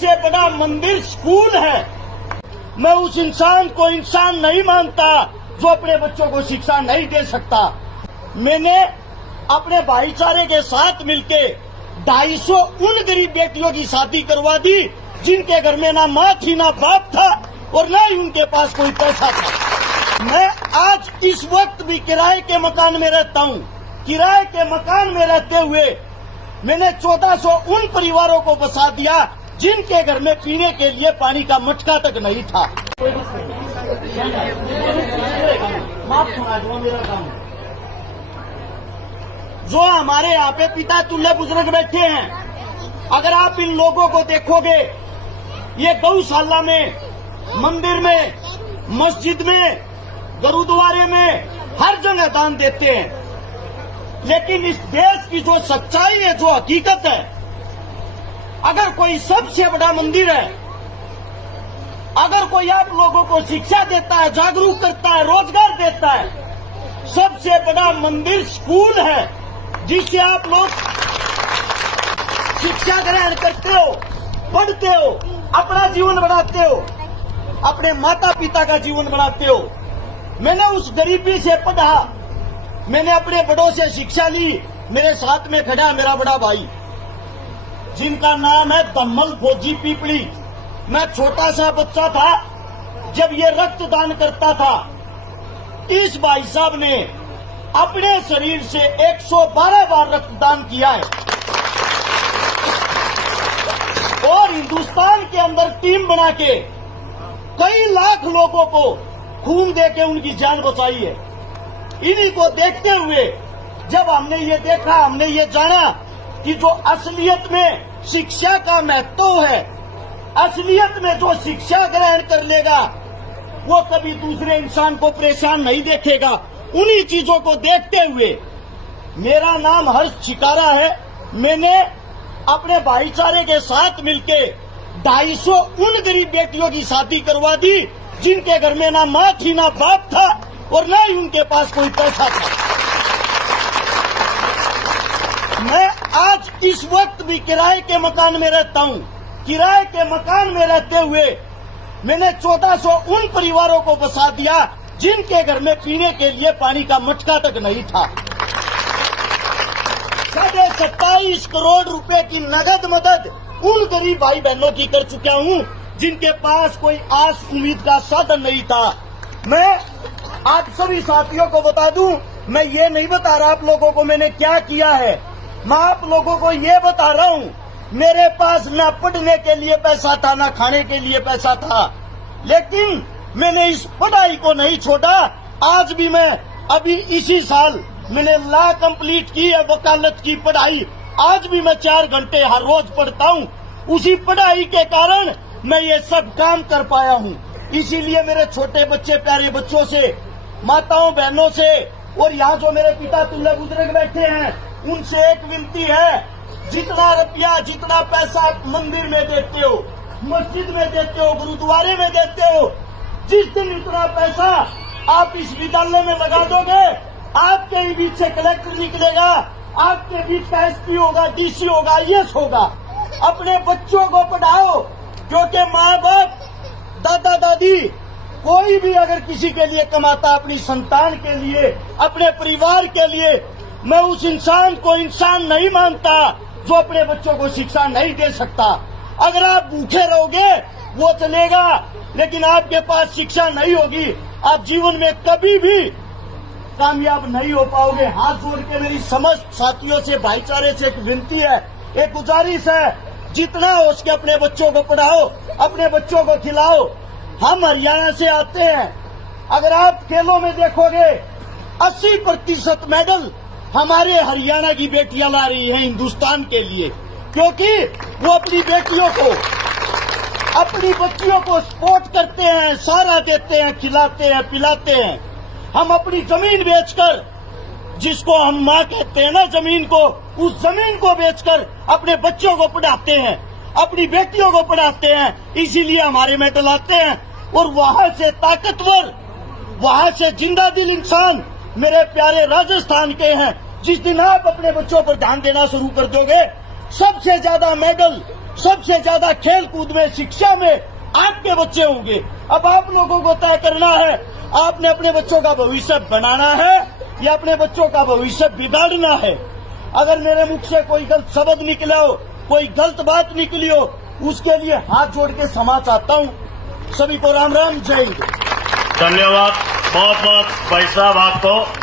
सबसे बड़ा मंदिर स्कूल है। मैं उस इंसान को इंसान नहीं मानता जो अपने बच्चों को शिक्षा नहीं दे सकता। मैंने अपने भाईचारे के साथ मिलके 250 उन गरीब बेटियों की शादी करवा दी जिनके घर में ना माँ थी ना बाप था और ना ही उनके पास कोई पैसा था। मैं आज इस वक्त भी किराए के मकान में रहता हूँ। किराए के मकान में रहते हुए मैंने 1400 उन परिवारों को बसा दिया जिनके घर में पीने के लिए पानी का मटका तक नहीं था। माफ सुना दो मेरा काम। जो हमारे यहाँ पे पिता तुल्य बुजुर्ग बैठे हैं, अगर आप इन लोगों को देखोगे, ये गौशाला में, मंदिर में, मस्जिद में, गुरुद्वारे में हर जगह दान देते हैं। लेकिन इस देश की जो सच्चाई है, जो हकीकत है, अगर कोई सबसे बड़ा मंदिर है, अगर कोई आप लोगों को शिक्षा देता है, जागरूक करता है, रोजगार देता है, सबसे बड़ा मंदिर स्कूल है जिससे आप लोग शिक्षा ग्रहण करते हो, पढ़ते हो, अपना जीवन बनाते हो, अपने माता पिता का जीवन बनाते हो। मैंने उस गरीबी से पढ़ा, मैंने अपने बड़ों से शिक्षा ली। मेरे साथ में खड़ा है मेरा बड़ा भाई जिनका नाम है दम्मल फौजी पीपली। मैं छोटा सा बच्चा था जब ये रक्तदान करता था। इस भाई साहब ने अपने शरीर से 112 बार रक्तदान किया है और हिंदुस्तान के अंदर टीम बना के कई लाख लोगों को खून दे के उनकी जान बचाई है। इन्हीं को देखते हुए जब हमने ये देखा, हमने ये जाना कि जो असलियत में शिक्षा का महत्व है, असलियत में जो शिक्षा ग्रहण कर लेगा वो कभी दूसरे इंसान को परेशान नहीं देखेगा। उन्हीं चीजों को देखते हुए मेरा नाम हर्ष चिकारा है। मैंने अपने भाईचारे के साथ मिलके 250 उन गरीब बेटियों की शादी करवा दी जिनके घर में ना माँ थी ना बाप था और ना ही उनके पास कोई पैसा था। मैं आज इस वक्त भी किराए के मकान में रहता हूँ। किराए के मकान में रहते हुए मैंने 1400 उन परिवारों को बसा दिया जिनके घर में पीने के लिए पानी का मटका तक नहीं था। 27.5 करोड़ रुपए की नगद मदद उन गरीब भाई बहनों की कर चुका हूँ जिनके पास कोई आस उम्मीद का साधन नहीं था। मैं आप सभी साथियों को बता दूं, मैं ये नहीं बता रहा आप लोगों को मैंने क्या किया है। मैं आप लोगों को ये बता रहा हूँ, मेरे पास न पढ़ने के लिए पैसा था, न खाने के लिए पैसा था, लेकिन मैंने इस पढ़ाई को नहीं छोड़ा। आज भी मैं अभी इसी साल मैंने लॉ कंप्लीट की है, वकालत की पढ़ाई। आज भी मैं 4 घंटे हर रोज पढ़ता हूँ। उसी पढ़ाई के कारण मैं ये सब काम कर पाया हूँ। इसीलिए मेरे छोटे बच्चे, प्यारे बच्चों से, माताओं बहनों से और यहाँ जो मेरे पिता तुल्य बुजुर्ग बैठे हैं उनसे एक विनती है, जितना रुपया, जितना पैसा आप मंदिर में देते हो, मस्जिद में देते हो, गुरुद्वारे में देते हो, जिस दिन इतना पैसा आप इस विद्यालय में लगा दोगे, आपके ही बीच से कलेक्टर निकलेगा, आपके बीच का एसपी होगा, डीसी होगा, आईएएस होगा। अपने बच्चों को पढ़ाओ, क्योंकि माँ बाप, दादा दादी, कोई भी अगर किसी के लिए कमाता, अपनी संतान के लिए, अपने परिवार के लिए, मैं उस इंसान को इंसान नहीं मानता जो अपने बच्चों को शिक्षा नहीं दे सकता। अगर आप भूखे रहोगे वो चलेगा, लेकिन आपके पास शिक्षा नहीं होगी, आप जीवन में कभी भी कामयाब नहीं हो पाओगे। हाथ जोड़ के मेरी समस्त साथियों से, भाईचारे से एक विनती है, एक गुजारिश है, जितना हो सके अपने बच्चों को पढ़ाओ, अपने बच्चों को खिलाओ। हम हरियाणा से आते हैं, अगर आप खेलों में देखोगे 80% मेडल हमारे हरियाणा की बेटियां ला रही हैं हिंदुस्तान के लिए, क्योंकि वो अपनी बेटियों को, अपनी बच्चियों को सपोर्ट करते हैं, सहारा देते हैं, खिलाते हैं, पिलाते हैं। हम अपनी जमीन बेचकर, जिसको हम माँ कहते हैं ना जमीन को, उस जमीन को बेचकर अपने बच्चों को पढ़ाते हैं, अपनी बेटियों को पढ़ाते हैं। इसीलिए हमारे मेडल आते हैं और वहां से ताकतवर, वहां से जिंदा दिल इंसान मेरे प्यारे राजस्थान के हैं। जिस दिन आप अपने बच्चों पर ध्यान देना शुरू कर दोगे, सबसे ज्यादा मेडल, सबसे ज्यादा खेल कूद में, शिक्षा में आपके बच्चे होंगे। अब आप लोगों को तय करना है, आपने अपने बच्चों का भविष्य बनाना है या अपने बच्चों का भविष्य बिगाड़ना है। अगर मेरे मुख से कोई गलत शब्द निकला हो, कोई गलत बात निकली हो, उसके लिए हाथ जोड़ के क्षमा चाहता हूँ। सभी को राम राम, जय हिंद। धन्यवाद बहुत बहुत भाई साहब आपको।